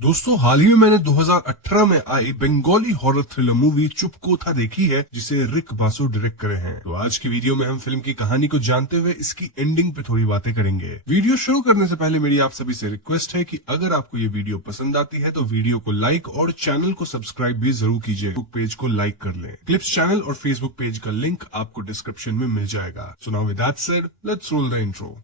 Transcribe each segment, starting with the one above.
दोस्तों, हाल ही में मैंने 2018 में आई बंगाली हॉरर थ्रिलर मूवी चुप कोथा देखी है, जिसे रिक बासु डायरेक्ट करे हैं। तो आज की वीडियो में हम फिल्म की कहानी को जानते हुए इसकी एंडिंग पे थोड़ी बातें करेंगे। वीडियो शुरू करने से पहले मेरी आप सभी से रिक्वेस्ट है कि अगर आपको ये वीडियो पसंद आती है तो वीडियो को लाइक और चैनल को सब्सक्राइब भी जरूर कीजिए। फेसबुक पेज को लाइक कर लें। क्लिप्स चैनल और फेसबुक पेज का लिंक आपको डिस्क्रिप्शन में मिल जाएगा। So now with that said, let's roll the intro.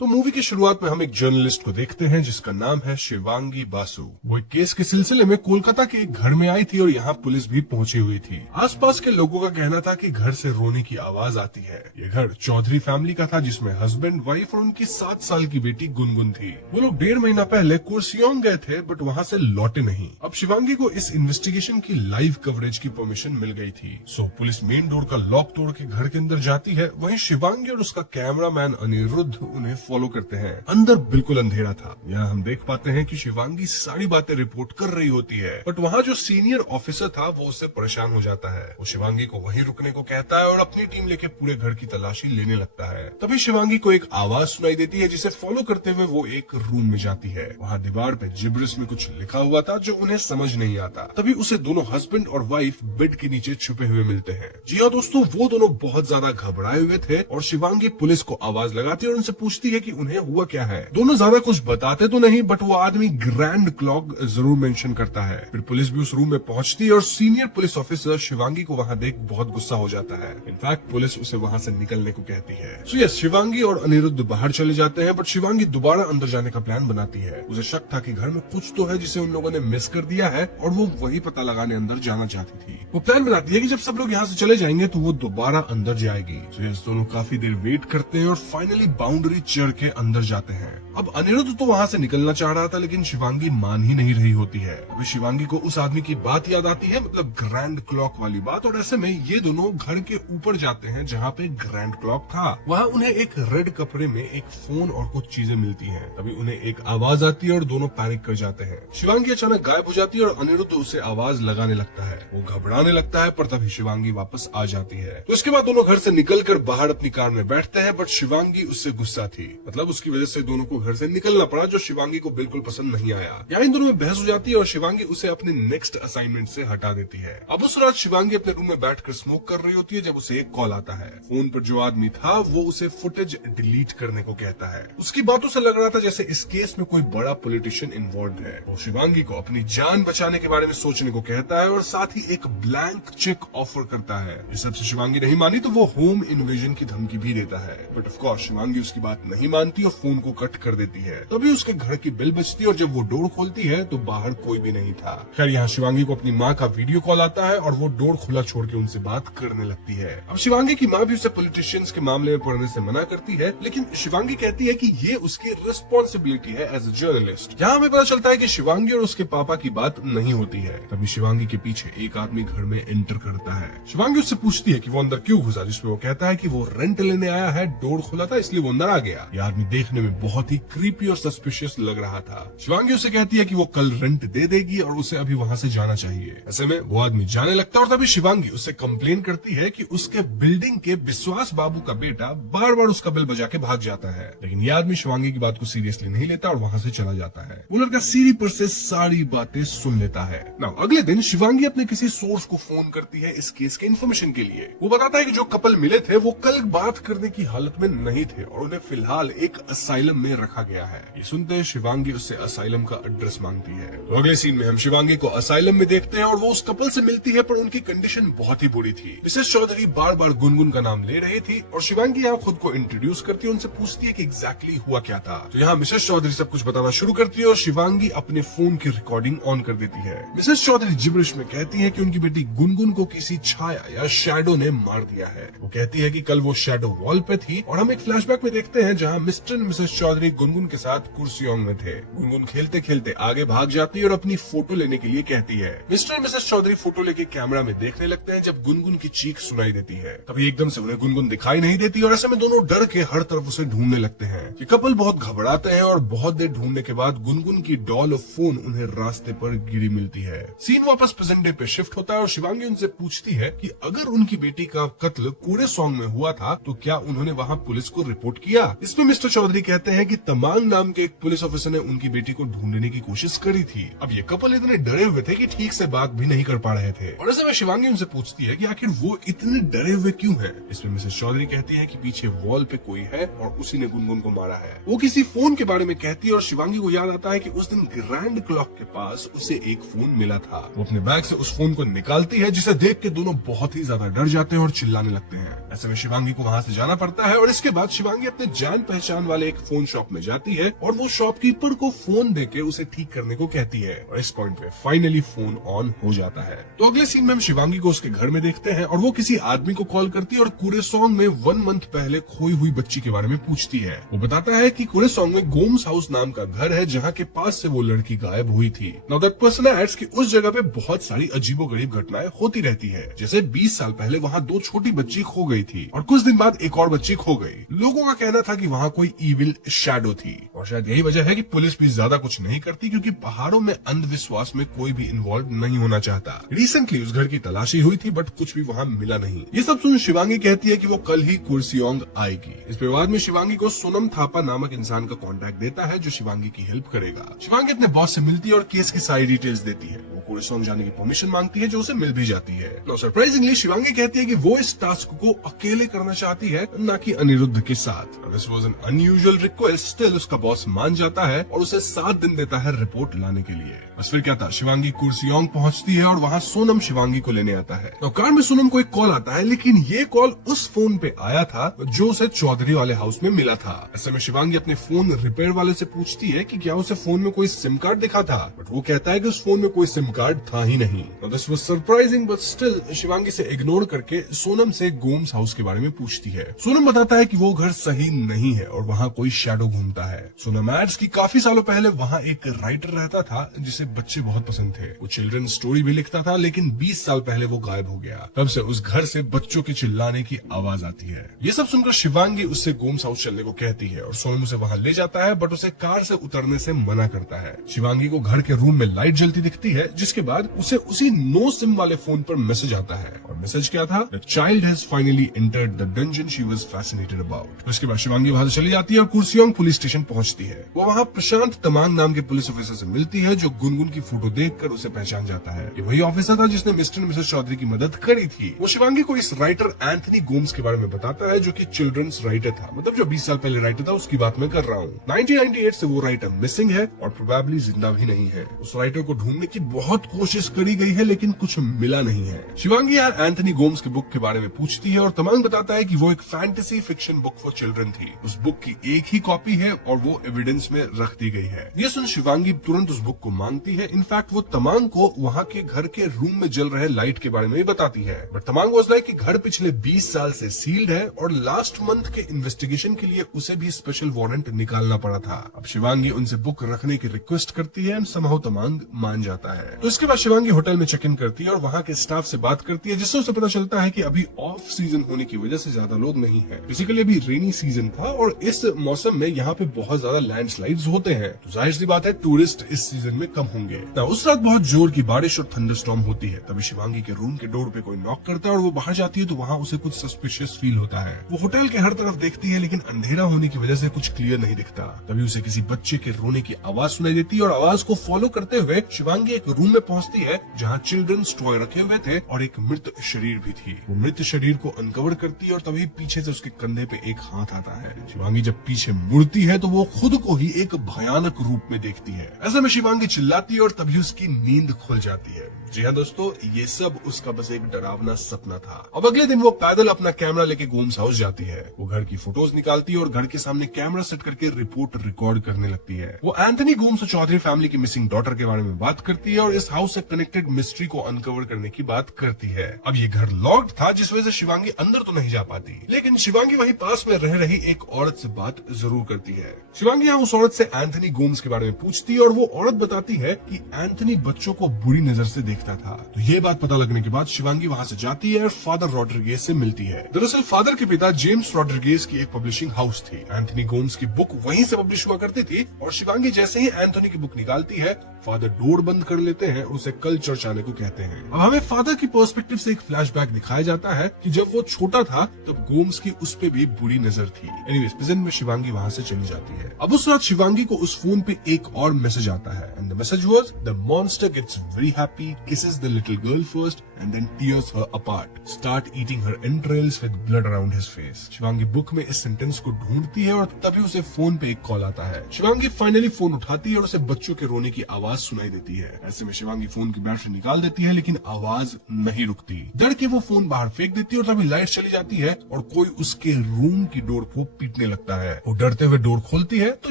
तो मूवी की शुरुआत में हम एक जर्नलिस्ट को देखते हैं जिसका नाम है शिवांगी बासु। वो एक केस के सिलसिले में कोलकाता के एक घर में आई थी और यहाँ पुलिस भी पहुंची हुई थी। आसपास के लोगों का कहना था कि घर से रोने की आवाज आती है। ये घर चौधरी फैमिली का था, जिसमें हस्बैंड, वाइफ और उनकी 7 साल की बेटी गुनगुन थी। वो लोग 1.5 महीना पहले कुर्सियोंग गए थे, बट वहाँ से लौटे नहीं। अब शिवांगी को इस इन्वेस्टिगेशन की लाइव कवरेज की परमिशन मिल गई थी। सो पुलिस मेन डोर का लॉक तोड़ के घर के अंदर जाती है। वहीं शिवांगी और उसका कैमरामैन अनिरुद्ध उन्हें फॉलो करते हैं। अंदर बिल्कुल अंधेरा था। यहाँ हम देख पाते हैं कि शिवांगी सारी बातें रिपोर्ट कर रही होती है, बट वहाँ जो सीनियर ऑफिसर था वो उससे परेशान हो जाता है। वो शिवांगी को वहीं रुकने को कहता है और अपनी टीम लेके पूरे घर की तलाशी लेने लगता है। तभी शिवांगी को एक आवाज सुनाई देती है, जिसे फॉलो करते हुए वो एक रूम में जाती है। वहाँ दीवार पे जिब्रिश में कुछ लिखा हुआ था जो उन्हें समझ नहीं आता। तभी उसे दोनों हस्बैंड और वाइफ बेड के नीचे छुपे हुए मिलते हैं। जी हाँ दोस्तों, वो दोनों बहुत ज्यादा घबराए हुए थे और शिवांगी पुलिस को आवाज लगाती है और उनसे पूछती है कि उन्हें हुआ क्या है। दोनों ज्यादा कुछ बताते तो नहीं, बट वो आदमी ग्रैंड क्लॉक जरूर मेंशन करता है। फिर पुलिस भी उस रूम में पहुंचती है और सीनियर पुलिस ऑफिसर शिवांगी को वहां देख बहुत गुस्सा हो जाता है। इनफैक्ट पुलिस उसे वहां से निकलने को कहती है। सो यस, शिवांगी और अनिरुद्ध बाहर चले जाते हैं, बट शिवांगी दोबारा अंदर जाने का प्लान बनाती है। उसे शक था कि घर में कुछ तो है जिसे उन लोगों ने मिस कर दिया है और वो वही पता लगाने अंदर जाना चाहती थी। वो प्लान बनाती है कि जब सब लोग यहाँ से चले जाएंगे तो वो दोबारा अंदर जाएगी। सो यस, दोनों काफी देर वेट करते हैं और फाइनली बाउंड्री चढ़ के अंदर जाते हैं। अब अनिरुद्ध तो वहाँ से निकलना चाह रहा था, लेकिन शिवांगी मान ही नहीं रही होती है। अभी शिवांगी को उस आदमी की बात याद आती है, मतलब ग्रैंड क्लॉक वाली बात, और ऐसे में ये दोनों घर के ऊपर जाते हैं जहाँ पे ग्रैंड क्लॉक था। वहाँ उन्हें एक रेड कपड़े में एक फोन और कुछ चीजें मिलती हैं। तभी उन्हें एक आवाज आती है और दोनों पैनिक कर जाते हैं। शिवांगी अचानक गायब हो जाती है और अनिरुद्ध उसे आवाज लगाने लगता है। वो घबराने लगता है, पर तभी शिवांगी वापस आ जाती है। तो इसके बाद दोनों घर से निकलकर बाहर अपनी कार में बैठते हैं, बट शिवांगी उससे गुस्सा थी। मतलब उसकी वजह से दोनों को घर से निकलना पड़ा, जो शिवांगी को बिल्कुल पसंद नहीं आया। यहाँ इन दोनों में बहस हो जाती है और शिवांगी उसे अपने नेक्स्ट असाइनमेंट से हटा देती है। अब उस रात शिवांगी अपने रूम में बैठकर स्मोक कर रही होती है जब उसे एक कॉल आता है। फोन पर जो आदमी था वो उसे फुटेज डिलीट करने को कहता है। उसकी बातों से लग रहा था जैसे इस केस में कोई बड़ा पॉलिटिशियन इन्वॉल्व है। वो शिवांगी को अपनी जान बचाने के बारे में सोचने को कहता है और साथ ही एक ब्लैंक चेक ऑफर करता है। इस सबसे शिवांगी नहीं मानी तो वो होम इन्वेजन की धमकी भी देता है, बट ऑफ कोर्स शिवांगी उसकी बात नहीं मानती और फोन को कट कर देती है। तभी उसके घर की बेल बजती है और जब वो डोर खोलती है तो बाहर कोई भी नहीं था। खैर यहाँ शिवांगी को अपनी माँ का वीडियो कॉल आता है और वो डोर खुला छोड़ के उनसे बात करने लगती है। अब शिवांगी की माँ भी उसे पॉलिटिशियंस के मामले में पढ़ने से मना करती है, लेकिन शिवांगी कहती है कि ये उसकी रिस्पॉन्सिबिलिटी है एज ए जर्नलिस्ट। यहाँ हमें पता चलता है कि शिवांगी और उसके पापा की बात नहीं होती है। तभी शिवांगी के पीछे एक आदमी घर में एंटर करता है। शिवांगी उससे पूछती है कि वो अंदर क्यों घुसा, जिसमें वो कहता है कि वो रेंट लेने आया है, डोर खुला था इसलिए वो अंदर आ गया। ये आदमी देखने में बहुत ही क्रीपी और सस्पिशियस लग रहा था। शिवांगी उसे कहती है कि वो कल रेंट दे देगी और उसे अभी वहाँ से जाना चाहिए। ऐसे में वो आदमी जाने लगता है और तभी शिवांगी उससे कंप्लेन करती है कि उसके बिल्डिंग के विश्वास बाबू का बेटा बार बार उसका बिल बजा के भाग जाता है। लेकिन ये आदमी शिवांगी की बात को सीरियसली नहीं लेता और वहाँ से चला जाता है। वो लड़का सीढ़ी पर से सारी बातें सुन लेता है। नाउ अगले दिन शिवांगी अपने किसी सोर्स को फोन करती है इस केस के इन्फॉर्मेशन के लिए। वो बताता है कि जो कपल मिले थे वो कल बात करने की हालत में नहीं थे और उन्हें फिलहाल एक असाइलम में रखा गया है। ये सुनते शिवांगी उससे असाइलम का एड्रेस मांगती है। तो अगले सीन में हम शिवांगी को असाइलम में देखते हैं और वो उस कपल से मिलती है, पर उनकी कंडीशन बहुत ही बुरी थी। मिसेस चौधरी बार बार गुनगुन का नाम ले रही थी और शिवांगी यहाँ खुद को इंट्रोड्यूस करती है, उनसे पूछती है कि एग्जैक्टली हुआ क्या था। तो यहाँ मिसेस चौधरी सब कुछ बताना शुरू करती है और शिवांगी अपने फोन की रिकॉर्डिंग ऑन कर देती है। मिसेस चौधरी जिब्रिश में कहती है कि उनकी बेटी गुनगुन को किसी छाया या शैडो ने मार दिया है। वो कहती है कि कल वो शैडो वॉल पे थी और हम एक फ्लैशबैक में देखते हैं जहाँ Mr Mr and Mrs Chaudhary Gungun के साथ कुर्सियोंग में थे। गुनगुन खेलते खेलते आगे भाग जाती है और अपनी फोटो लेने के लिए कहती है। Mr and Mrs Chaudhary photo लेके कैमरा में देखने लगते हैं जब गुनगुन की चीख सुनाई देती है। तभी एकदम से उन्हें गुनगुन दिखाई नहीं देती और ऐसे में दोनों डर के हर तरफ उसे ढूंढने लगते हैं। ये कपल बहुत घबराते हैं और बहुत देर ढूंढने के बाद गुनगुन की डॉल और फोन उन्हें रास्ते पर गिरी मिलती है। सीन वापस प्रेजेंट डे पे शिफ्ट होता है और शिवांगी उनसे पूछती है कि अगर उनकी बेटी का कत्ल कुरेसोंग में हुआ था तो क्या उन्होंने वहाँ पुलिस को रिपोर्ट किया। इसमें मिस्टर चौधरी कहते हैं कि तमांग नाम के एक पुलिस ऑफिसर ने उनकी बेटी को ढूंढने की कोशिश करी थी। अब ये कपल इतने डरे हुए थे कि ठीक से बात भी नहीं कर पा रहे थे और ऐसे में शिवांगी उनसे पूछती है कि आखिर वो इतने डरे हुए क्यों हैं। इसमें मिसेस चौधरी कहती है कि पीछे वॉल पे कोई है और उसी ने गुनगुन को मारा है। वो किसी फोन के बारे में कहती है और शिवांगी को याद आता है कि उस दिन ग्रैंड क्लॉक के पास उसे एक फोन मिला था। वो अपने बैग से उस फोन को निकालती है जिसे देख के दोनों बहुत ही ज्यादा डर जाते हैं और चिल्लाने लगते हैं। ऐसे में शिवांगी को वहाँ से जाना पड़ता है और इसके बाद शिवांगी अपने जान पहचान वाले एक फोन शॉप में जाती है और वो शॉपकीपर को फोन देके उसे ठीक करने को कहती है और इस पॉइंट पे फाइनली फोन ऑन हो जाता है। तो अगले सीन में हम शिवांगी को उसके घर में देखते हैं और वो किसी आदमी को कॉल करती है और कुरेसोंग में 1 मंथ पहले खोई हुई बच्ची के बारे में पूछती है। वो बताता है कि कुरेसोंग में गोम्स हाउस नाम का घर है जहाँ के पास से वो लड़की गायब हुई थी। नाउ दैट पर्सन एड्स कि उस जगह पे बहुत सारी अजीबोगरीब घटनाएं होती रहती है। जैसे 20 साल पहले वहाँ 2 छोटी बच्ची खो गई थी और कुछ दिन बाद एक और बच्ची खो गई। लोगों का कहना था कि वहाँ कोई इविल शैडो थी और शायद यही वजह है कि पुलिस भी ज्यादा कुछ नहीं करती क्योंकि पहाड़ों में अंधविश्वास में कोई भी इन्वॉल्व नहीं होना चाहता। रिसेंटली उस घर की तलाशी हुई थी बट कुछ भी वहाँ मिला नहीं। ये सब सुन शिवांगी कहती है कि वो कल ही कुर्सियोंग आएगी। इस पे बाद में शिवांगी को सोनम थापा नामक इंसान का कांटेक्ट देता है जो शिवांगी की हेल्प करेगा। शिवांगी अपने बॉस से मिलती है और केस की सारी डिटेल्स देती है। वो कुरेसोंग जाने की परमिशन मांगती है जो उसे मिल भी जाती है। नो सरप्राइजिंगली शिवांगी कहती है कि वो इस टास्क को अकेले करना चाहती है न कि अनिरुद्ध के साथ। This was an unusual request, still उसका बॉस मान जाता है और उसे 7 दिन देता है रिपोर्ट लाने के लिए। बस फिर क्या था, शिवांगी कुर्सियोंग पहुंचती है और वहाँ सोनम शिवांगी को लेने आता है। तो कार में सोनम को एक कॉल आता है लेकिन ये कॉल उस फोन पे आया था जो उसे चौधरी वाले हाउस में मिला था। ऐसे में शिवांगी अपने फोन रिपेयर वाले से पूछती है कि क्या उसे फोन में कोई सिम कार्ड दिखा था बट वो कहता है कि उस फोन में कोई सिम कार्ड था ही नहीं। This was surprising but still Shivangi से इग्नोर करके सोनम से गोम्स हाउस के बारे में पूछती है। सोनम बताता है कि वो घर सही नहीं है और वहाँ कोई शैडो घूमता है। सोनम एड्स की काफी सालों पहले वहाँ एक राइटर रहता था जिसे बच्चे बहुत पसंद थे। वो चिल्ड्रन स्टोरी भी लिखता था लेकिन 20 साल पहले वो गायब हो गया। तब से उस घर से बच्चों के चिल्लाने की आवाज आती है। ये सब सुनकर शिवांगी उससे गोम्स हाउस चलने को कहती है और सोनम उसे वहाँ ले जाता है बट उसे कार से उतरने से मना करता है। शिवांगी को घर के रूम में लाइट जलती दिखती है जिसके बाद उसे उसी नो सिम वाले फोन पर मैसेज आता है और मैसेज क्या था, the child has finally entered the dungeon she was fascinated about. उसके बाद शिवांगी वहाँ से चली जाती है और कुर्सियोंग पुलिस स्टेशन पहुंचती है। वो वहाँ प्रशांत तमांग नाम के पुलिस ऑफिसर से मिलती है जो गुनगुन की फोटो देखकर उसे पहचान जाता है। ये वही ऑफिसर था जिसने मिस्टर एंड मिसेस चौधरी की मदद करी थी। वो शिवांगी को इस राइटर एंथनी गोम्स के बारे में बताता है जो कि चिल्ड्रंस राइटर था, मतलब जो 20 साल पहले राइटर था उसकी बात मैं कर रहा हूँ। 1998 से वो राइटर मिसिंग है और प्रोबेबली जिंदा भी नहीं है। उस राइटर को ढूंढने की बहुत कोशिश करी गई है लेकिन कुछ मिला नहीं है। शिवांगी यहाँ एंथनी गोम्स के बुक के बारे में पूछती है और तमांग बताता है कि वो एक fantasy fiction book for children थी। उस बुक की एक ही कॉपी है और वो एविडेंस में रख दी गई है। ये सुन शिवांगी तुरंत उस बुक को मांगती है। इनफैक्ट वो तमांग को वहाँ के घर के रूम में जल रहे लाइट के बारे में भी बताती है बट तमांग वाज लाइक कि घर पिछले 20 साल से सील्ड है और लास्ट मंथ के इन्वेस्टिगेशन के लिए उसे भी स्पेशल वारंट निकालना पड़ा था। अब शिवांगी उनसे बुक रखने की रिक्वेस्ट करती है एंड समहाउ तमांग मान जाता है। तो इसके बाद शिवांगी होटल में चेक इन करती है और वहाँ के स्टाफ से बात करती है जिससे उसे पता चलता है कि अभी ऑफ सीजन होने की वजह से ज्यादा लोग नहीं है। बेसिकली अभी रेनी सीजन था और इस मौसम में यहाँ पे बहुत ज्यादा लैंडस्लाइड्स होते हैं तो जाहिर सी बात है टूरिस्ट इस सीजन में कम होंगे। उस रात बहुत जोर की बारिश और थंडरस्टॉर्म होती है। तभी शिवांगी के रूम के डोर पे कोई नॉक करता है और वो बाहर जाती है तो वहाँ उसे कुछ सस्पिशियस फील होता है। वो होटल के हर तरफ देखती है लेकिन अंधेरा होने की वजह से कुछ क्लियर नहीं दिखता। तभी उसे किसी बच्चे के रोने की आवाज सुनाई देती है और आवाज को फॉलो करते हुए शिवांगी एक रूम में पहुंचती है जहाँ चिल्ड्रंस टॉय रखे हुए थे और एक मृत शरीर भी थी। वो मृत शरीर को अनकवर करती है और तभी पीछे से उसके कंधे पे एक हाथ आता है। शिवांगी जब पीछे मुड़ती है तो वो खुद को ही एक भयानक रूप में देखती है। ऐसे में शिवांगी चिल्लाती है और तभी उसकी नींद खुल जाती है। जी हाँ दोस्तों, ये सब उसका बस एक डरावना सपना था। अब अगले दिन वो पैदल अपना कैमरा लेके गोम्स हाउस जाती है। वो घर की फोटोज निकालती है और घर के सामने कैमरा सेट करके रिपोर्ट रिकॉर्ड करने लगती है। वो एंथनी गोम्स और चौधरी फैमिली की मिसिंग डॉटर के बारे में बात करती है और इस इस हाउस से कनेक्टेड मिस्ट्री को अनकवर करने की बात करती है। अब ये घर लॉक्ड था जिस वजह से शिवांगी अंदर तो नहीं जा पाती, लेकिन शिवांगी वहीं पास में रह रही एक औरत से बात जरूर करती है। शिवांगी यहाँ उस औरत से एंथनी गोम्स के बारे में पूछती है और वो औरत बताती है कि एंथनी बच्चों को बुरी नजर से देखता था। तो ये बात पता लगने के बाद शिवांगी वहाँ से जाती है और फादर रॉड्रिगेज से मिलती है। दरअसल फादर के पिता जेम्स रॉड्रिगेज की एक पब्लिशिंग हाउस थी। एंथनी गोम्स की बुक वहीं से पब्लिश हुआ करती थी और शिवांगी जैसे ही एंथनी की बुक निकालती है, फादर डोर बंद कर लेते हैं और उसे कल चर्च आने को कहते हैं। अब हमें फादर की पर्सपेक्टिव से एक फ्लैशबैक दिखाया जाता है कि जब वो छोटा था तब गोम्स की उस पे भी बुरी नजर थी। एनीवेज प्रेजेंट में शिवांगी वहाँ से चली जाती है। अब उस रात शिवांगी को उस फोन पे एक और मैसेज आता है and the message was the monster gets very happy, kisses the little girl first and then tears her apart, start eating her entrails with blood around his face. Shivangi book में इस sentence को ढूंढती है और तभी उसे फोन पे एक कॉल आता है। शिवांगी फाइनली फोन उठाती है और उसे बच्चों के रोने की आवाज सुनाई देती है। ऐसे में शिवांगी फोन की बैटरी निकाल देती है लेकिन आवाज नहीं रुकती। डर के वो फोन बाहर फेंक देती है और तभी लाइट चली जाती है और कोई उसके रूम की डोर को पीटने लगता है। वो डरते हुए डोर खोलती है तो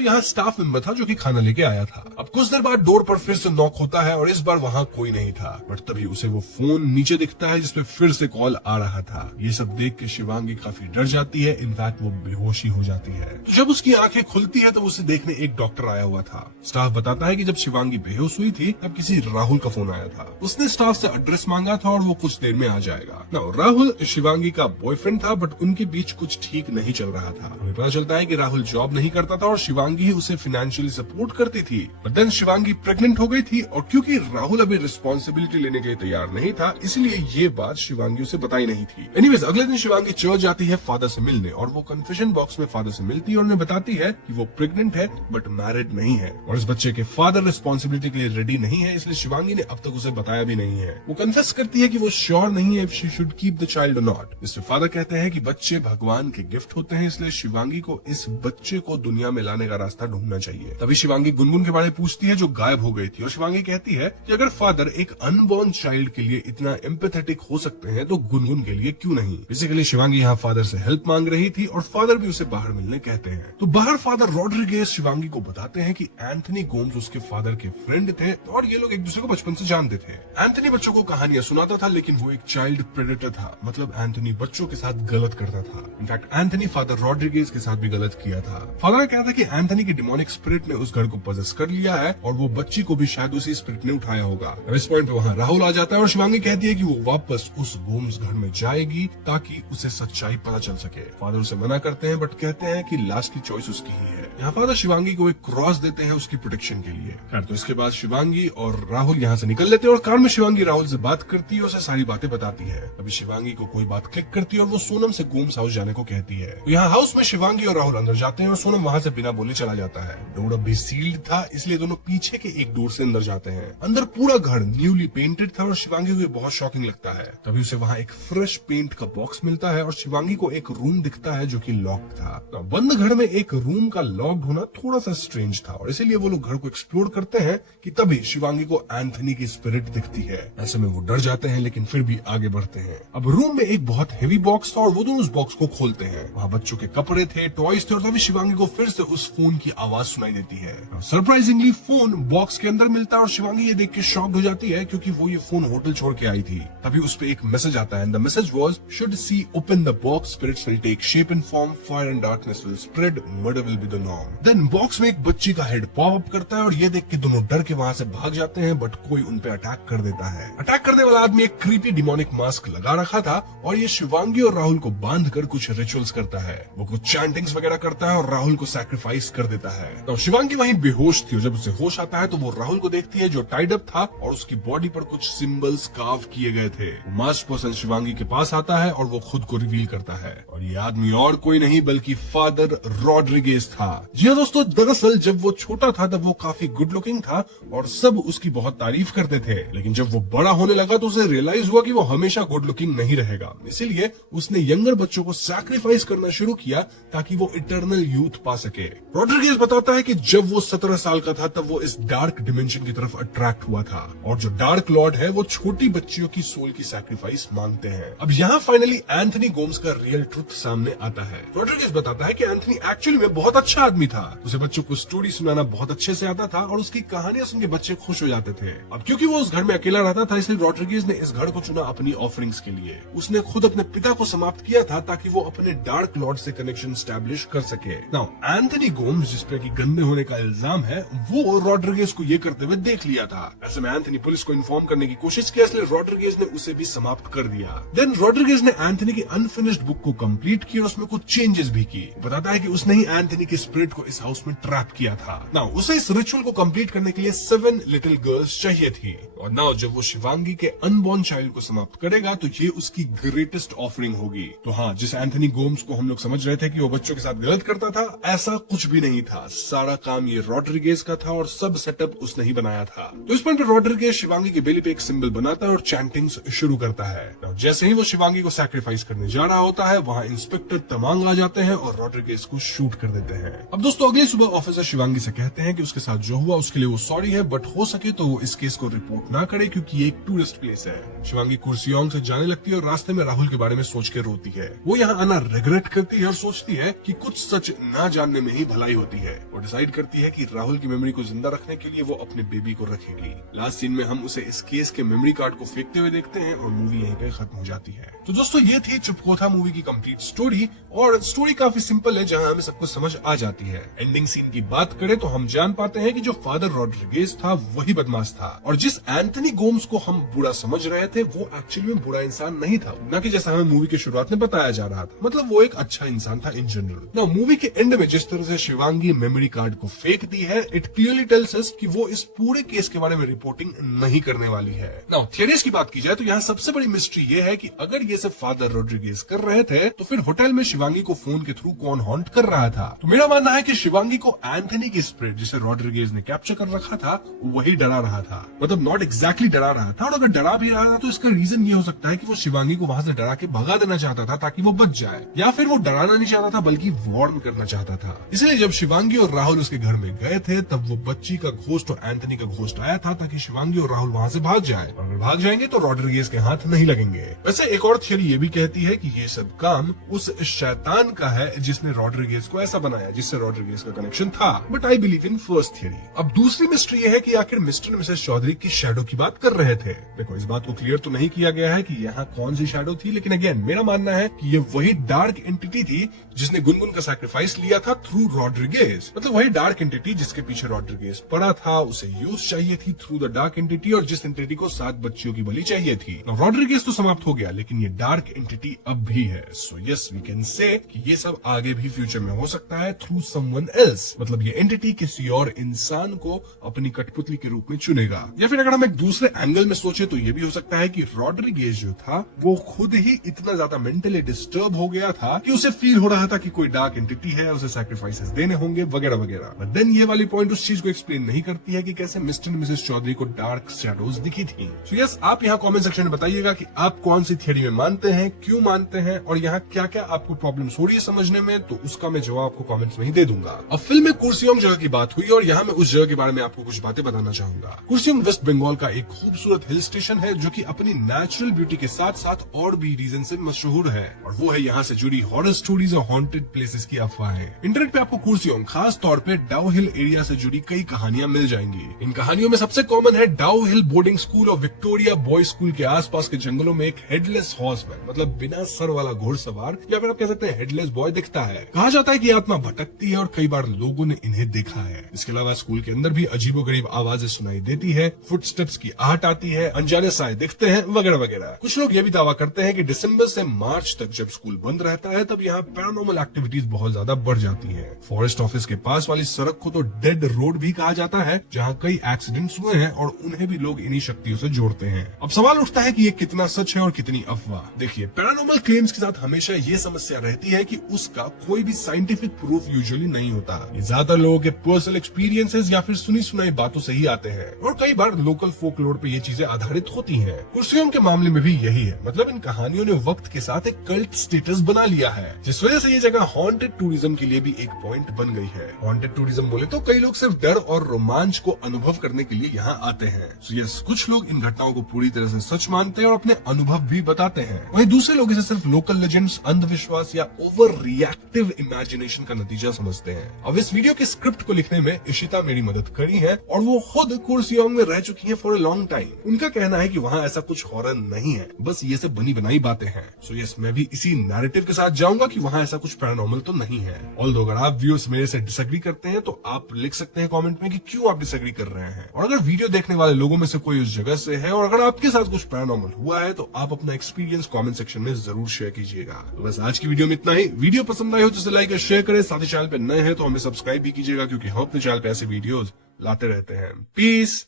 यहाँ स्टाफ मेंबर था जो कि खाना लेके आया था। अब कुछ देर बाद डोर पर फिर से नॉक होता है और इस बार वहाँ कोई नहीं था, बट तभी उसे वो फोन नीचे दिखता है जिसपे फिर से कॉल आ रहा था। ये सब देख के शिवांगी काफी डर जाती है, इनफैक्ट वो बेहोशी हो जाती है। तो जब उसकी आंखें खुलती है तो उसे देखने एक डॉक्टर आया हुआ था। स्टाफ बताता है कि जब शिवांगी बेहोश हुई थी तब किसी राहुल का फोन आया था। उसने स्टाफ से एड्रेस मांगा था और वो कुछ देर में आ जाएगा। नाउ राहुल शिवांगी का बॉयफ्रेंड था, बट उनके बीच कुछ ठीक नहीं चल रहा था। हमें पता चलता है कि राहुल जॉब नहीं करता था और शिवांगी ही उसे फाइनेंशियली सपोर्ट करती थी। बट देन शिवांगी प्रेग्नेंट हो गई थी और क्योंकि राहुल अभी रिस्पॉन्सिबिलिटी लेने के लिए तैयार नहीं था, इसलिए ये बात शिवांगी उसे बताई नहीं थी। एनीवेज अगले दिन शिवांगी चर्च जाती है फादर से मिलने और वो कन्फेशन बॉक्स में फादर से मिलती है और उन्हें बताती है कि वो प्रेग्नेंट है बट मैरिड नहीं है और इस बच्चे के फादर रिस्पॉन्सिबिलिटी के लिए रेडी नहीं है, इसलिए शिवांगी ने अब तक उसे बताया भी नहीं है। वो कन्फेस करती है कि वो श्योर नहीं है if she should keep the child और नॉट। इससे फादर कहते हैं कि बच्चे भगवान के गिफ्ट होते हैं, इसलिए शिवांगी को इस बच्चे को दुनिया में लाने का रास्ता ढूंढना चाहिए। तभी शिवांगी गुनगुन के बारे में पूछती है जो गायब हो गई थी और शिवांगी कहती है कि अगर फादर एक अनबॉर्न चाइल्ड के लिए इतना एम्पैथेटिक हो सकते हैं तो गुनगुन के लिए क्यों नहीं। बेसिकली शिवांगी यहाँ फादर से हेल्प मांग रही थी और फादर भी उसे बाहर मिलने कहते हैं। तो बाहर फादर रॉड्रिगेज शिवांगी को बताते हैं कि एंथनी गोम्स उसके फादर के फ्रेंड थे और ये लोग एक दूसरे को बचपन से जानते थे। एंथनी बच्चों को कहानियां सुनाता था लेकिन वो एक चाइल्ड प्रेडेटर था, मतलब एंथनी बच्चों के साथ गलत करता था। इनफैक्ट एंथनी फादर रॉड्रिगेज के साथ भी गलत किया था। फादर ने कहा था कि एंथनी की डिमोनिक स्पिरिट ने उस घर को पजेस कर लिया है और वो बच्ची को भी शायद उसी स्पिरिट ने उठाया होगा। इस पॉइंट पे वहाँ राहुल आ जाता है और शिवांगी कहती है कि वो वापस उस गोम्स घर में जाएगी ताकि उसे सच्चाई पता चल सके। फादर उसे मना करते हैं बट कहते हैं कि लास्ट की चॉइस उसकी ही है। यहाँ फादर शिवांगी को एक क्रॉस देते हैं उसकी प्रोटेक्शन के लिए। खैर तो इसके बाद शिवांगी और राहुल यहाँ से निकल लेते हैं और कार में शिवांगी राहुल से बात करती है, उसे सारी बातें बताती है। अभी शिवांगी को कोई बात क्लिक करती है और वो सोनम से गोम्स हाउस जाने को कहती है। तो यहाँ हाउस में शिवांगी और राहुल अंदर जाते हैं और सोनम वहाँ से बिना बोले चला जाता है। डोर अब भी सील्ड था, इसलिए दोनों पीछे के एक डोर से अंदर जाते हैं। अंदर पूरा घर न्यूली पेंटेड था और शिवांगी को ये बहुत शॉकिंग लगता है। तभी उसे वहाँ एक फ्रेश पेंट का बॉक्स मिलता है और शिवांगी को एक रूम दिखता है जो कि लॉक्ड था। बंद घर में एक रूम का लॉक्ड होना थोड़ा सा स्ट्रेंज था और इसीलिए वो लोग घर को एक्सप्लोर करते हैं कि तभी शिवांगी को एंथनी की स्पिरिट दिखती है। ऐसे में वो डर जाते हैं लेकिन फिर भी आगे बढ़ते हैं। अब रूम में एक बहुत हेवी बॉक्स था और वो दोनों उस बॉक्स को खोलते हैं। वहाँ बच्चों के कपड़े थे, टॉयज थे और तभी शिवांगी को फिर से उस फोन की आवाज सुनाई देती है। सरप्राइजिंगली फोन बॉक्स के अंदर मिलता है और शिवांगी ये देख के शॉक्ड हो जाती है क्योंकि वो ये फोन होटल छोड़ के आई थी। तभी उस पे एक मैसेज आता है। The message was should see open the box, spirits will take shape and form, fire and darkness will spread, murder will be the norm. Then box में एक बच्ची का हेड पॉप अप करता है और ये देख के दोनों डर के वहाँ से भाग जाते हैं बट कोई उन पे अटैक कर देता है। अटैक करने वाला आदमी एक क्रीपी डिमोनिक मास्क लगा रखा था और ये शिवांगी और राहुल को बांध कर कुछ रिचुअल्स करता है। वो कुछ चैंटिंग्स वगैरह करता है और राहुल को सैक्रिफाइस कर देता है। तो शिवांगी वहीं बेहोश थी और जब उसे होश आता है तो वो राहुल को देखती है जो टाइड अप था और उसकी बॉडी पर कुछ सिंबल्स कार्व किए गए थे। मास्क पर्सन शिवांगी के पास आता है और वो खुद को रिवील करता है और ये आदमी और कोई नहीं बल्कि फादर रॉड्रिगेज था। जी हाँ दोस्तों, दरअसल जब वो छोटा था तब वो काफी गुड लुकिंग था और सब उसकी बहुत तारीफ करते थे, लेकिन जब वो बड़ा होने लगा तो उसे रियलाइज हुआ कि वो हमेशा गुड लुकिंग नहीं रहेगा। इसीलिए उसने यंगर बच्चों को सैक्रिफाइस करना शुरू किया ताकि वो इटर्नल यूथ पा सके। रॉड्रिगेज बताता है कि जब वो 17 साल का था तब वो इस डार्क डिमेंशन की तरफ अट्रैक्ट हुआ था और जो डार्क लॉर्ड है वो छोटी बच्चियों की सोल की सैक्रिफाइस मांगते हैं। अब यहाँ फाइनली एंथनी गोम्स का रियल ट्रुथ सामने आता है। रॉड्रिगेज बताता है कि एंथनी एक्चुअली में बहुत अच्छा आदमी था। उसे बच्चों को स्टोरी सुनाना बहुत अच्छे से आता था और उसकी कहानियां सुन के बच्चे खुश हो जाते थे। थे। अब क्योंकि वो उस घर में अकेला रहता था, इसलिए रॉड्रिगेज ने इस घर को चुना अपनी ऑफरिंग्स के लिए। उसने खुद अपने पिता को समाप्त किया था ताकि वो अपने डार्क लॉर्ड से कनेक्शन स्टैब्लिश कर सके। नाउ एंथनी गोम्स, जिसपे कि गंदे होने का इल्जाम है, वो रॉड्रिगेज को ये करते हुए देख लिया था। ऐसे में एंथनी पुलिस को इन्फॉर्म करने की कोशिश की, इसलिए रॉड्रिगेज ने उसे भी समाप्त कर दिया। देन रॉड्रिगेज ने एंथनी की अनफिनिश्ड बुक को कंप्लीट किया और उसमें कुछ चेंजेस भी की। बताता है कि उसने ही एंथनी के स्पिरिट को इस हाउस में ट्रैप किया था। नाउ उसे इस रिचुअल को कंप्लीट करने के लिए 7 लिटिल गर्ल्स चाहिए थी। और नाउ जब वो शिवांगी के अनबॉर्न चाइल्ड को समाप्त करेगा तो ये उसकी ग्रेटेस्ट ऑफरिंग होगी। तो हाँ, जिस एंथनी गोम्स को हम लोग समझ रहे थे कि वो बच्चों के साथ गलत करता था, ऐसा कुछ भी नहीं था। सारा काम ये रॉड्रिगेज का था और सब सेटअप उसने ही बनाया था। तो इस पॉइंट पर रॉड्रिगेज शिवांगी के बेली पे एक सिंबल बनाता है और चैंटिंग्स शुरू करता है। जैसे ही वो शिवांगी को सैक्रिफाइस करने जा रहा होता है, वहाँ इंस्पेक्टर तमांग आ जाते हैं और रॉड्रिगेज को शूट कर देते हैं। अब दोस्तों, अगली सुबह ऑफिसर शिवांगी से कहते हैं कि उसके साथ जो हुआ उसके लिए वो सॉरी है, बट हो सके तो वो इस केस को रिपोर्ट ना करे क्योंकि ये एक टूरिस्ट प्लेस है। शिवांगी कुर्सियोंग से जाने लगती है और रास्ते में राहुल के बारे में सोच के रोती है। वो यहाँ आना रिग्रेट करती है और सोचती है कि कुछ सच ना जानने में ही भलाई होती है। वो डिसाइड करती है कि राहुल की मेमोरी को जिंदा रखने के लिए वो अपने बेबी को रखेगी। लास्ट सीन में हम उसे इस केस के मेमोरी कार्ड को फेंकते हुए देखते हैं और मूवी यहीं पे खत्म हो जाती है। तो दोस्तों, ये थी चुपकोथा मूवी की कंप्लीट स्टोरी। और स्टोरी काफी सिंपल है, जहां हमें सब कुछ समझ आ जाती है। एंडिंग सीन की बात करें तो हम जान पाते हैं कि जो फादर रॉड्रिगेज था वही बदमाश था, और जिस एंथनी गोम्स को हम बुरा समझ रहे थे वो एक्चुअली में बुरा इंसान नहीं था, न कि जैसा हमें मूवी की शुरुआत में बताया जा रहा था। मतलब वो एक अच्छा इंसान था इन जनरल। नाउ मूवी के एंड में जिस तरह से शिवांगी मेमोरी कार्ड को फेंक दी है, इट क्लियरली टेल्स अस कि वो इस पूरे केस के बारे में रिपोर्टिंग नहीं करने वाली है। नाउ थियरीज की बात की जाए तो यहाँ सबसे बड़ी मिस्ट्री ये है कि अगर ये सब फादर रॉड्रिगेज कर रहे थे तो फिर होटल में शिवांगी को फोन के थ्रू कौन हॉन्ट कर रहा था। तो मेरा मानना है कि शिवांगी को एंथनी की स्पिरिट, जिसे रॉड्रिगेज ने कैप्चर कर रखा था, वही डरा रहा था। मतलब नॉट एग्जैक्टली डरा रहा था, और अगर डरा भी रहा था तो इसका रीजन ये हो सकता है कि वो शिवांगी को वहां से डरा के भगा देना चाहता था ताकि वो बच जाए, या फिर वो डराना नहीं चाहता था बल्कि वार्न करना चाहता था। इसलिए जब शिवांगी और राहुल उसके घर में गए थे तब वो बच्ची का घोस्ट और एंथनी का घोस्ट आया था ताकि शिवांगी और राहुल वहां से भाग जाए, और अगर भाग जाएंगे तो रॉड्रिगेज के हाथ नहीं लगेंगे। वैसे एक और थियरी ये भी कहती है कि ये सब काम उस शैतान का है जिसने रॉड्रिगेज को ऐसा बनाया, जिससे रॉड्रिगेज का कनेक्शन था। But I believe in first theory. अब दूसरी मिस्ट्री ये है कि आखिर मिस्टर और मिसेस चौधरी किस शैडो की बात कर रहे थे। देखो, इस बात को क्लियर तो नहीं किया गया है कि यहाँ कौन सी शैडो थी, लेकिन अगेन मेरा मानना है कि ये वही डार्क एंटिटी थी जिसने गुनगुन का सैक्रिफाइस लिया था थ्रू रॉड्रिगेज। मतलब वही डार्क एंटिटी जिसके पीछे रॉड्रिगेज पड़ा था, उसे यूज चाहिए थी थ्रू द डार्क एंटिटी, और जिस एंटिटी को 7 बच्चियों की बलि चाहिए थी। रॉड्रिगेज तो समाप्त हो गया, लेकिन ये डार्क एंटिटी अब भी है। So yes, we can say कि ये सब आगे भी फ्यूचर में हो सकता है थ्रू समवन एल्स। मतलब ये एंटिटी किसी और इंसान को अपनी कठपुतली के रूप में चुनेगा। या फिर अगर हम एक दूसरे एंगल में सोचे तो ये भी हो सकता है कि रॉड्रिगेज जो था वो खुद ही इतना ज्यादा मेंटली डिस्टर्ब हो गया था कि उसे फील हो रहा था कि कोई डार्क एंटिटी है, उसे सैक्रिफाइसेस देने होंगे वगैरह वगैरह। बट देन ये वाली पॉइंट उस चीज को एक्सप्लेन नहीं करती है कि कैसे मिस्टर एंड मिसेस चौधरी को डार्क शैडोज दिखी थी। सो यस, आप यहाँ कमेंट सेक्शन में बताइएगा कि आप कौन सी थियरी में मानते हैं, क्यों मानते हैं, और यहाँ क्या क्या आपको प्रॉब्लम्स हो रही है समझने में, तो उसका मैं जवाब आपको कमेंट्स में ही दे दूंगा। अब फिल्म में कुर्सियोंग जगह की बात हुई और यहाँ मैं उस जगह के बारे में आपको कुछ बातें बताना चाहूंगा। कुर्सियोंग वेस्ट बंगाल का एक खूबसूरत हिल स्टेशन है जो कि अपनी नेचुरल ब्यूटी के साथ साथ और भी रीजन से मशहूर है, और वो है यहाँ से जुड़ी हॉरर स्टोरीज और हॉन्टेड प्लेसेस की अफवाहें। इंटरनेट पे आपको कुर्सियोंग, खास तौर पे डाउ हिल एरिया से जुड़ी कई कहानियां मिल जाएंगी। इन कहानियों में सबसे कॉमन है डाउ हिल बोर्डिंग स्कूल और विक्टोरिया बॉयज स्कूल के आसपास के जंगलों में एक हेडलेस हॉर्समैन, मतलब बिना सर वाला घुड़सवार, या फिर आप कह सकते हैं हेडलेस बॉय दिखता है। कहा जाता है कि आत्मा भटकती है और कई बार लोगों ने इन्हें देखा है। इसके अलावा स्कूल के अंदर भी अजीबोगरीब आवाजें सुनाई देती है, फुटस्टेप्स की आहट आती है, अनजाने साए दिखते हैं वगैरह वगैरह। कुछ लोग ये भी दावा करते हैं कि दिसंबर से मार्च तक जब स्कूल बंद रहता है तब यहाँ पैरानॉर्मल एक्टिविटीज बहुत ज्यादा बढ़ जाती है। फॉरेस्ट ऑफिस के पास वाली सड़क को तो डेड रोड भी कहा जाता है, जहाँ कई एक्सीडेंट्स हुए हैं और उन्हें भी लोग इन्हीं शक्तियों से जोड़ते हैं। अब सवाल उठता है कि ये कितना सच है और कितनी अफवाह। देखिए, पैरानॉर्मल क्लेम्स के साथ हमेशा ये समस्या रहती है कि उसका कोई भी साइंटिफिक प्रूफ यूजुअली नहीं होता। ये ज्यादा लोगों के पर्सनल एक्सपीरियंसेस या फिर सुनी सुनाई बातों से ही आते हैं, और कई बार लोकल फोकलोर पे ये चीजें आधारित होती हैं। कुर्सियों के मामले में भी यही है। मतलब इन कहानियों ने वक्त के साथ एक कल्ट स्टेटस बना लिया है, जिस वजह से ये जगह हॉन्टेड टूरिज्म के लिए भी एक पॉइंट बन गई है। हॉन्टेड टूरिज्म बोले तो कई लोग सिर्फ डर और रोमांच को अनुभव करने के लिए यहाँ आते हैं। So yes, कुछ लोग इन घटनाओं को पूरी तरह से सच मानते हैं और अपने अनुभव भी बताते हैं। वहीं दूसरे लोग इसे सिर्फ लोकल लेजेंड्स, अंधविश्वास या ओवर रिएक्टिव इमेजिनेशन का नतीजा समझते हैं। अब इस वीडियो के स्क्रिप्ट को लिखने में इशिता मेरी मदद करी है, और वो खुद कुर्सियोंग में रह चुकी है फॉर अ लॉन्ग टाइम। उनका कहना है कि वहाँ ऐसा कुछ हॉरर नहीं है, बस ये सब बनी बनाई बातें हैं। सो यस, मैं भी इसी नैरेटिव के साथ जाऊंगा कि वहाँ ऐसा कुछ पैरानॉर्मल तो नहीं है। ऑल्दो अगर आप व्यूअर्स मेरे से डिसएग्री करते हैं तो आप लिख सकते हैं कमेंट में कि क्यों आप डिसएग्री कर रहे हैं। और अगर वीडियो देखने वाले लोगों में से कोई उस जगह से है और अगर आपके साथ कुछ पैरानॉर्मल हुआ है तो आप अपना एक्सपीरियंस कमेंट सेक्शन में जरूर शेयर कीजिएगा। तो बस आज की वीडियो में इतना ही। वीडियो पसंद आई हो तो इसे लाइक और शेयर करें, साथ ही चैनल पे नए हैं तो हमें सब्सक्राइब भी कीजिएगा, क्योंकि हम अपने चैनल पे ऐसे वीडियोस लाते रहते हैं। पीस।